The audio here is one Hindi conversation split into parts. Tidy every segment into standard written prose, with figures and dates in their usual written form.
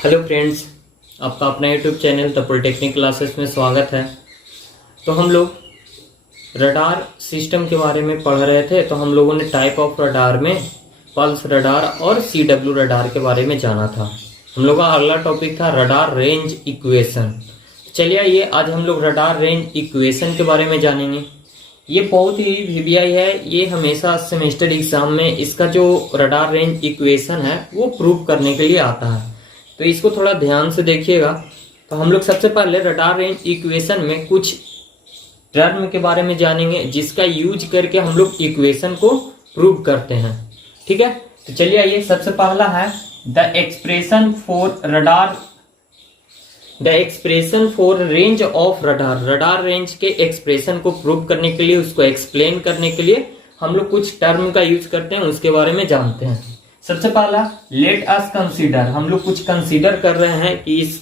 हेलो फ्रेंड्स, आपका अपना YouTube channel the polytechnic classes में स्वागत है। तो हम लोग रडार सिस्टम के बारे में पढ़ रहे थे। तो हम लोगों ने टाइप ऑफ रडार में पल्स रडार और CW रडार के बारे में जाना था। हम लोग का अगला टॉपिक था रडार रेंज इक्वेशन। चलिए आइए आज हम लोग रडार रेंज इक्वेशन के बारे में जानेंगे। ये बहुत ही वीवीआई है, ये हमेशा सेमेस्टर एग्जाम में इसका जो रडार रेंज इक्वेशन है वो प्रूव करने के लिए आता है। तो इसको थोड़ा ध्यान से देखिएगा। तो हम लोग सबसे पहले रडार रेंज इक्वेशन में कुछ टर्म के बारे में जानेंगे जिसका यूज करके हम लोग इक्वेशन को प्रूव करते हैं। ठीक है, तो चलिए आइए। सबसे पहला है the expression for range of radar. Radar range के एक्सप्रेशन को प्रूव करने के लिए, उसको एक्सप्लेन करने के लिए हम लोग कुछ टर्म का यूज करते हैं, उसके बारे में जानते हैं। सबसे पहला लेट अस कंसीडर, हम लोग कुछ कंसीडर कर रहे हैं कि इस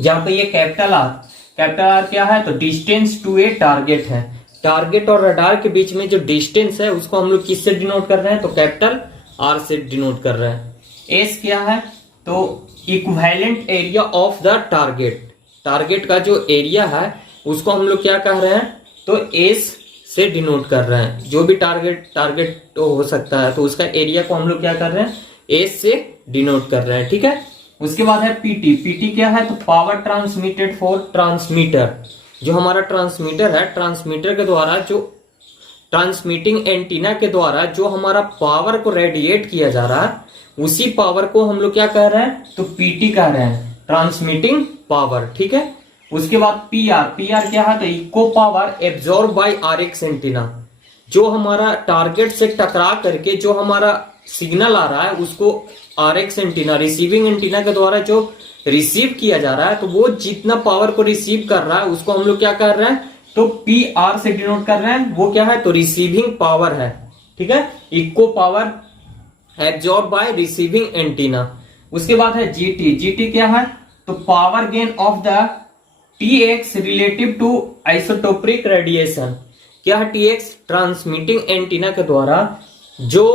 जहां पे ये कैपिटल आर क्या है, तो डिस्टेंस टू ए टारगेट है। टारगेट और रडार के बीच में जो डिस्टेंस है उसको हम लोग किससे डिनोट कर रहे हैं, तो कैपिटल आर से डिनोट कर रहे हैं। एस क्या है, तो equivalent area of the target. Target का जो एरिया है उसको हम लोग क्या कह रहे हैं, तो एस से डिनोट कर रहे हैं। जो भी टारगेट तो हो सकता है, तो उसका एरिया को हम लोग क्या कर रहे हैं, एस से डिनोट कर रहे हैं। ठीक है, उसके बाद है पीटी क्या है, तो पावर ट्रांसमिटेड फॉर ट्रांसमीटर। जो हमारा ट्रांसमीटर है, ट्रांसमीटर के द्वारा जो ट्रांसमिटिंग एंटीना के द्वारा जो हमारा पावर को रेडिएट किया जा रहा है, उसी पावर को हम लोग क्या कह रहे हैं, तो पीटी कह रहे हैं, ट्रांसमिटिंग पावर। ठीक है, उसके बाद पीआर क्या है, तो echo power absorb by RX antenna. जो हमारा टारगेट से टकरा करके जो हमारा सिग्नल आ रहा है उसको आरएक्स एंटीना, रिसीविंग एंटीना के द्वारा जो रिसीव किया जा रहा है, तो वो जितना पावर को रिसीव कर रहा है उसको हम लोग क्या कर रहे हैं, तो पीआर से डिनोट कर रहे हैं। वो क्या है, तो रिसीविंग पावर है। ठीक है, echo power absorb by receiving antenna. उसके बाद है जीटी क्या है, तो power gain of the Tx relative to isotopic radiation. क्या है Tx, ट्रांसमिटिंग एंटीना के द्वारा जो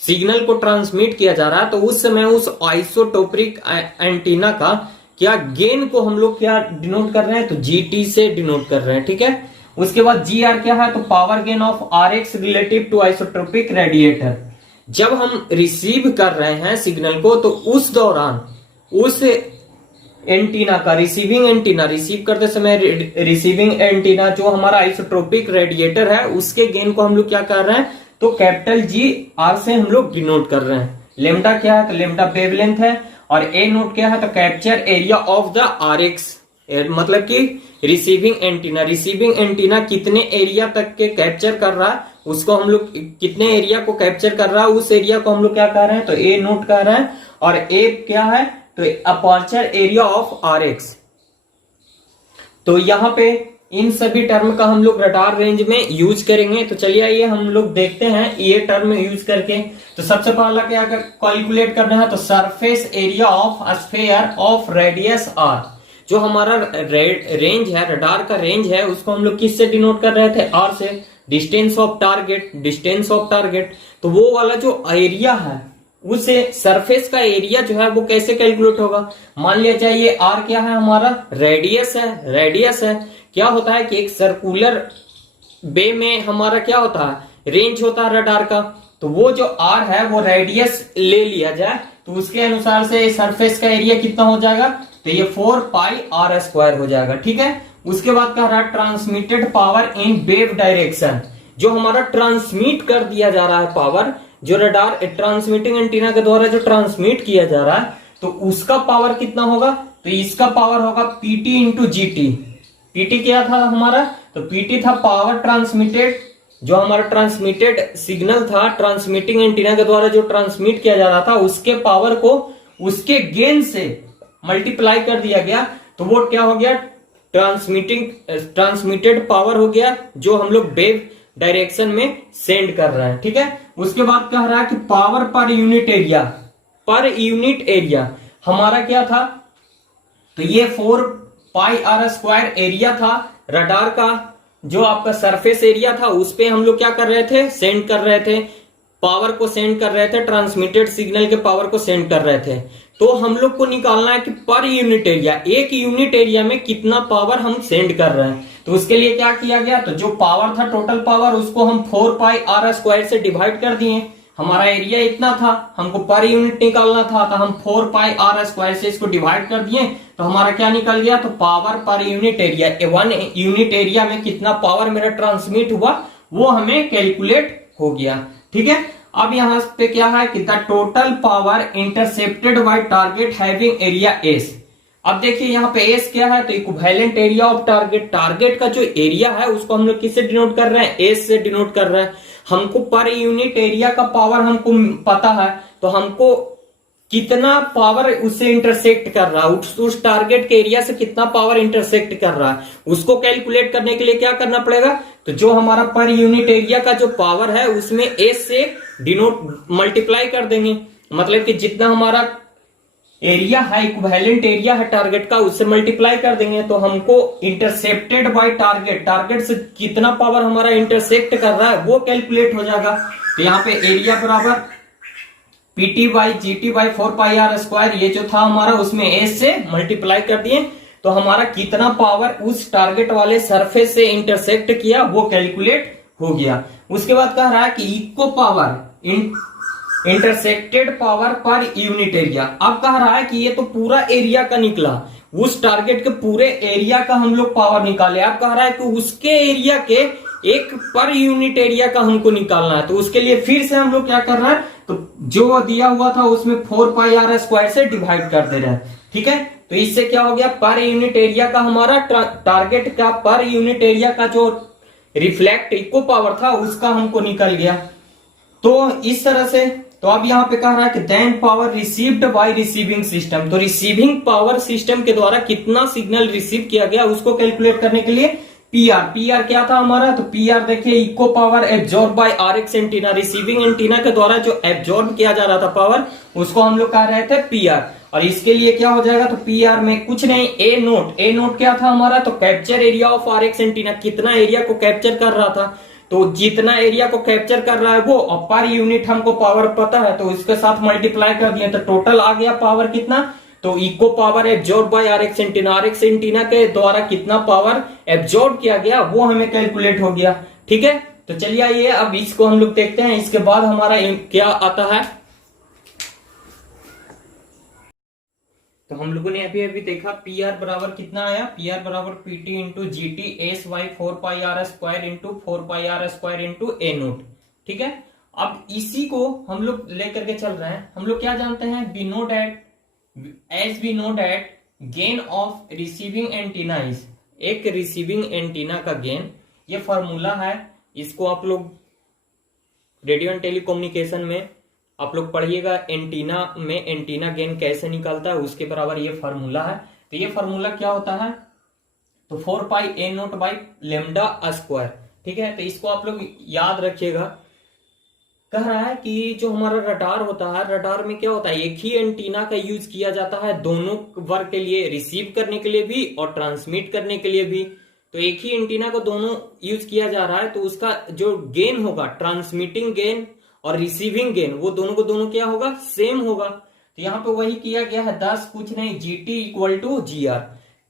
सिग्नल को ट्रांसमिट किया जा रहा है, तो उस समय उस आइसोटोपिक एंटीना का क्या गेन को हम लोग क्या डिनोट कर रहे हैं, तो Gt से डिनोट कर रहे हैं। ठीक है, उसके बाद Gr क्या है, तो power gain of Rx relative to isotopic radiator. जब हम रिसीव कर रहे हैं सिग्नल को, तो उस दौरान उस एंटीना का रिसीविंग एंटीना रिसीव करते समय रिसीविंग एंटीना जो हमारा आइसोट्रोपिक रेडिएटर है उसके गेन को हम लोग क्या कर रहे हैं, तो कैपिटल Gr से हम लोग डिनोट कर रहे हैं। लेमडा क्या है, तो लेमडा वेवलेंथ है। और ए नोट क्या है, तो capture area of the RX, मतलब कि रिसीविंग एंटीना कितने एरिया तक के कैप्चर कर रहा है, उसको हम लोग कितने एरिया को कैप्चर कर रहा है, उस एरिया को हम लोग क्या कर रहे हैं, तो ए नोट कर रहे हैं। और ए क्या है, तो अपर्चर एरिया ऑफ आरएक्स। तो यहाँ पे इन सभी टर्म का हम लोग रडार रेंज में यूज करेंगे। तो चलिए आइए हम लोग देखते हैं ये टर्म यूज करके। तो सबसे पहला क्या कैलकुलेट करना है, तो surface area of sphere of radius R. जो हमारा रेंज है, रडार का रेंज है, उसको हम लोग किससे डिनोट कर रहे थे, आर से। डिस्टेंस ऑफ टारगेट, तो वो वाला जो एरिया है उससे सरफेस का एरिया जो है वो कैसे कैलकुलेट होगा। मान लिया जाए ये आर क्या है, हमारा रेडियस है। क्या होता है कि एक सर्कुलर बे में हमारा क्या होता है, रेंज होता है रडार का। तो वो जो आर है वो रेडियस ले लिया जाए, तो उसके अनुसार से सरफेस का एरिया कितना हो जाएगा, तो ये 4πr² हो जाएगा। ठीक है, उसके बाद कह रहा है transmitted power in wave direction. जो हमारा ट्रांसमिट कर दिया जा रहा है पावर, जो रडार ट्रांसमिटिंग एंटीना के द्वारा जो ट्रांसमिट किया जा रहा है, तो उसका पावर कितना होगा, तो इसका पावर होगा पीटी इंटू जीटी। पीटी क्या था हमारा, तो पीटी था पावर ट्रांसमिटेड, जो हमारा ट्रांसमिटेड सिग्नल था ट्रांसमिटिंग एंटीना के द्वारा जो ट्रांसमिट किया जा रहा था, उसके पावर को उसके गेन से मल्टीप्लाई कर दिया गया, तो वो क्या हो गया, ट्रांसमिटेड पावर हो गया, जो हम लोग वेव डायरेक्शन में सेंड कर रहे हैं। ठीक है, उसके बाद कह रहा है कि पावर पर यूनिट एरिया हमारा क्या था, तो ये 4πr² एरिया था रडार का। जो आपका सरफेस एरिया था उस पे हम लोग क्या कर रहे थे, सेंड कर रहे थे। पावर को सेंड कर रहे थे, ट्रांसमिटेड सिग्नल के पावर को सेंड कर रहे थे। तो हम लोग को निकालना है कि पर यूनिट एरिया, एक यूनिट एरिया में कितना पावर हम सेंड कर रहे हैं। तो उसके लिए क्या किया गया, तो जो पावर था टोटल पावर, उसको हम 4πr² से डिवाइड कर दिए। हमारा एरिया इतना था, हमको पर यूनिट निकालना था, तो हम 4πr² से इसको डिवाइड कर दिए। तो हमारा क्या निकल गया, तो power per unit area, 1 unit area में कितना पावर मेरा ट्रांसमिट हुआ वो हमें कैलकुलेट हो गया। ठीक है, अब यहां पे क्या है कि the total power intercepted bye target having area S. अब देखिए यहाँ पे एस क्या है, तो equivalent area of target, target का जो एरिया है उसको हम लोग किससे डिनोट कर रहे हैं, एस से डिनोट कर रहे हैं। हमको पर यूनिट एरिया का पावर हमको पता है, तो हमको कितना पावर उससे इंटरसेक्ट कर रहा है, उस टारगेट के एरिया से कितना पावर इंटरसेक्ट कर रहा है, उसको कैलकुलेट करने के लिए क्या करना पड़ेगा, तो जो हमारा पर यूनिट एरिया का जो पावर है उसमें एस से डिनोट मल्टीप्लाई कर देंगे। मतलब कि जितना हमारा एरिया है, इक्विवेलेंट एरिया है टारगेट का, उससे मल्टीप्लाई कर देंगे। तो हमको इंटरसेप्टेड बाय टारगेट, टारगेट से कितना पावर हमारा इंटरसेक्ट कर रहा है वो कैलकुलेट हो जाएगा। तो यहाँ पे एरिया बराबर PT/GT/4πr², ये जो था हमारा उसमें एस से मल्टीप्लाई कर दिए। तो हमारा कितना पावर उस टारगेट वाले सरफेस से इंटरसेक्ट किया वो कैलकुलेट हो गया। उसके बाद कह रहा है कि इक्को power intersected power per unit area. अब कह रहा है कि ये तो पूरा एरिया का निकला, उस टारगेट के पूरे एरिया का हम लोग पावर निकाले। अब कह रहा है कि उसके एरिया के एक पर यूनिट एरिया का हमको निकालना है। तो उसके लिए फिर से हम लोग क्या कर रहे हैं, तो जो दिया हुआ था उसमें 4πr² से डिवाइड कर दे रहे हैं। ठीक है, तो इससे क्या हो गया, पर यूनिट एरिया का हमारा टारगेट का पर यूनिट एरिया का जो रिफ्लेक्ट इक्को पावर था उसका हमको निकल गया। तो इस तरह से, तो अब यहां पे कह रहा है कि then power received by receiving system. तो रिसीविंग पावर सिस्टम के द्वारा कितना सिग्नल रिसीव किया गया उसको कैलकुलेट करने के लिए पीआर क्या था हमारा, तो पीआर देखिए इक्को power absorb by RX antenna, receiving antenna के द्वारा जो एब्जॉर्ब किया जा रहा था पावर उसको हम लोग कह रहे थे पीआर। और इसके लिए क्या हो जाएगा, तो पीआर में कुछ नहीं, ए नोट क्या था हमारा, तो capture area of RX antenna, कितना एरिया को कैप्चर कर रहा था। तो जितना एरिया को कैप्चर कर रहा है वो, और पर यूनिट हमको पावर पता है तो इसके साथ मल्टीप्लाई कर दिए, तो टोटल आ गया पावर कितना, तो इक्को power absorb by RX antenna के द्वारा कितना पावर एब्जॉर्ब किया गया वो हमें कैलकुलेट हो गया। ठीक है, तो चलिए आइए अब इसको हम लोग देखते हैं, इसके बाद हमारा क्या आता है। तो हम लोगों ने अभी देखा पीआर बराबर कितना आया, पीआर बराबर PT into GT S/4πr² into 4πr² into A naught. ठीक है, अब इसी को हम लोग लेकर के चल रहे हैं। हम लोग क्या जानते हैं, we know that gain of receiving antenna is, एक रिसीविंग एंटीना का गेन, ये फॉर्मूला है, इसको आप लोग रेडियो एंड टेलीकम्युनिकेशन में आप लोग पढ़िएगा, एंटीना में एंटीना गेन कैसे निकलता है उसके बराबर ये फॉर्मूला है। तो ये फॉर्मूला क्या होता है, तो 4πA0/λ²। ठीक है, तो इसको आप लोग याद रखिएगा। कह रहा है कि जो हमारा रडार होता है, रडार में क्या होता है, एक ही एंटीना का यूज किया जाता है दोनों वर्क के लिए, रिसीव करने के लिए भी और ट्रांसमिट करने के लिए भी। तो एक ही एंटीना को दोनों यूज किया जा रहा है, तो उसका जो गेन होगा, ट्रांसमिटिंग गेन और रिसीविंग गेन, वो दोनों को दोनों क्या होगा, सेम होगा। तो यहाँ पे वही किया गया है, 10 कुछ नहीं, GT = GR,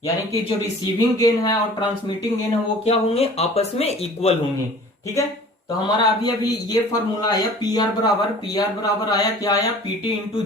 यानी कि जो रिसीविंग गेन है और ट्रांसमिटिंग गेन है वो क्या होंगे, आपस में इक्वल होंगे। ठीक है, तो हमारा अभी ये फॉर्मूला आया, पीआर बराबर आया क्या आया, PT इंटू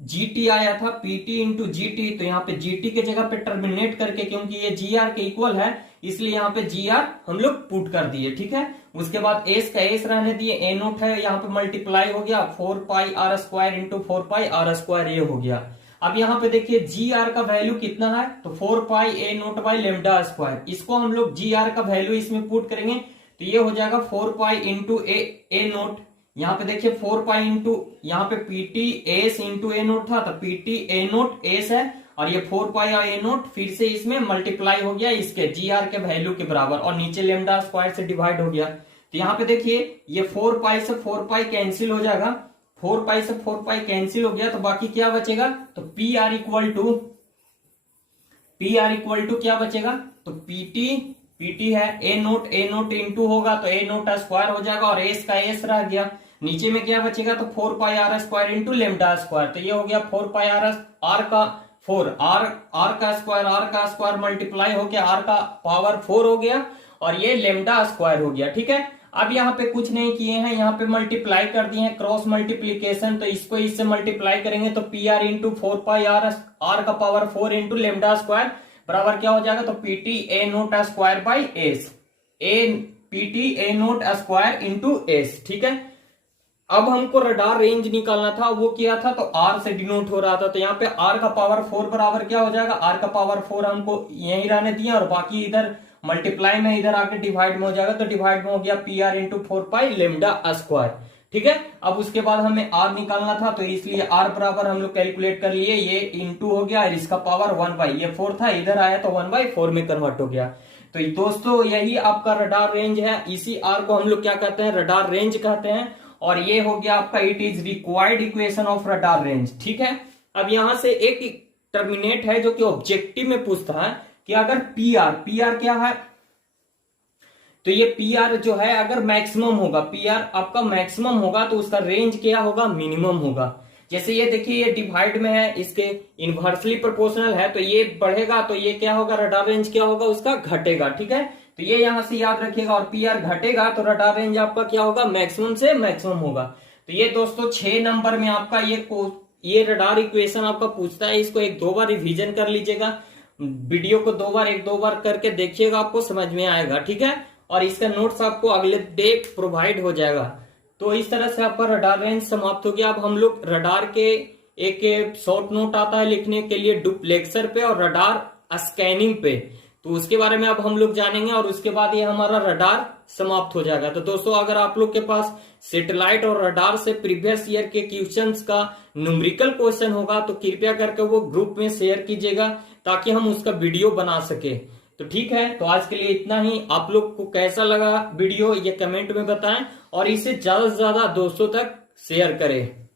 GT आया था, PT इंटू GT। तो यहाँ पे GT के जगह पे टर्मिनेट करके, क्योंकि ये GR के इक्वल है इसलिए यहाँ पे GR हम लोग पुट कर दिए। ठीक है, उसके बाद एस का एस रहने दिए, ए नोट है यहाँ पे मल्टीप्लाई हो गया, 4πr² इंटू 4πr², ये हो गया। अब यहाँ पे देखिए GR का वैल्यू कितना है, तो 4πA0/λ²। इसको हम लोग GR का वैल्यू इसमें पुट करेंगे तो ये हो जाएगा 4π इंटू ए नोट। यहाँ पे देखिए 4π इंटू, यहाँ पे PT S into A note था, तो PT A नोट S है, और ये 4π A0 फिर से इसमें मल्टीप्लाई हो गया इसके GR के वैल्यू के बराबर, और नीचे λ² से डिवाइड हो गया। तो यहाँ पे देखिए ये 4π से 4π कैंसिल हो जाएगा, 4π से 4π कैंसिल हो गया, तो बाकी क्या बचेगा, तो PR इक्वल टू क्या बचेगा, तो PT पीटी है, ए नोट इंटू होगा तो ए नोट स्क्वायर हो जाएगा और एस का एस रह गया। नीचे में क्या बचेगा तो 4 pi R square into lambda square, तो ये हो गया 4 पाई आर का 4 आर का स्क्वायर मल्टीप्लाई हो गया आर का पावर 4 हो गया और ये लेमडा स्क्वायर हो गया। ठीक है, अब यहाँ पे कुछ नहीं किए हैं, यहाँ पे मल्टीप्लाई कर दिए हैं, क्रॉस मल्टीप्लीकेशन, तो इसको इससे मल्टीप्लाई करेंगे तो P R into 4 pi R का पावर 4 इंटू लेमडा स्क्वायर बराबर क्या हो जाएगा तो PT A naught square by S, PT A naught square into S. ठीक है, अब हमको रडार रेंज निकालना था, वो किया था तो आर से डिनोट हो रहा था, तो यहाँ पे आर का पावर 4 बराबर क्या हो जाएगा, आर का पावर 4 हमको यही रहने दिया और बाकी इधर मल्टीप्लाई में इधर आके डिवाइड में हो जाएगा, तो डिवाइड में हो गया पी आर इंटू 4 पाई लेमडा स्क्वायर। ठीक है, अब उसके बाद हमें आर निकालना था तो इसलिए आर बराबर हम लोग कैलकुलेट कर लिए, ये इंटू हो गया और इसका पावर 1 बाई, ये 4 था इधर आया तो 1/4 में कन्वर्ट हो गया। तो दोस्तों यही आपका रडार रेंज है, इसी आर को हम लोग क्या कहते हैं, रडार रेंज कहते हैं। और ये हो गया आपका it is required equation of radar range. ठीक है, अब यहां से एक टर्मिनेट है जो कि ऑब्जेक्टिव में पूछता है कि अगर पी आर क्या है, तो ये पी आर जो है अगर मैक्सिमम होगा, पी आर आपका मैक्सिमम होगा तो उसका रेंज क्या होगा, मिनिमम होगा। जैसे ये देखिए ये डिवाइड में है, इसके इनवर्सली प्रोपोर्शनल है, तो ये बढ़ेगा तो ये क्या होगा, रडार रेंज क्या होगा उसका घटेगा। ठीक है, तो ये यहां से याद रखिएगा, और पी आर घटेगा तो रडार रेंज आपका क्या होगा, मैक्सिमम से मैक्सिमम होगा। तो ये दोस्तों 6 नंबर में आपका ये रडार इक्वेशन आपका पूछता है, इसको 1-2 बार रिवीजन कर लीजिएगा, वीडियो को 1-2 बार करके देखिएगा, आपको समझ में आएगा। ठीक है, और इसका नोट्स आपको अगले डे प्रोवाइड हो जाएगा। तो इस तरह से आपका रडार रेंज समाप्त हो गया। अब हम लोग रडार के एक शॉर्ट नोट आता है लिखने के लिए डुप्लेक्सर पे और रडार स्कैनिंग पे, तो उसके बारे में अब हम लोग जानेंगे और उसके बाद ये हमारा रडार समाप्त हो जाएगा। तो दोस्तों अगर आप लोग के पास सैटेलाइट और रडार से प्रीवियस ईयर के क्वेश्चंस का न्यूमेरिकल क्वेश्चन होगा तो कृपया करके वो ग्रुप में शेयर कीजिएगा ताकि हम उसका वीडियो बना सके। तो ठीक है, तो आज के लिए इतना ही। आप लोग को कैसा लगा वीडियो ये कमेंट में बताएं और इसे ज्यादा से ज्यादा दोस्तों तक शेयर करें।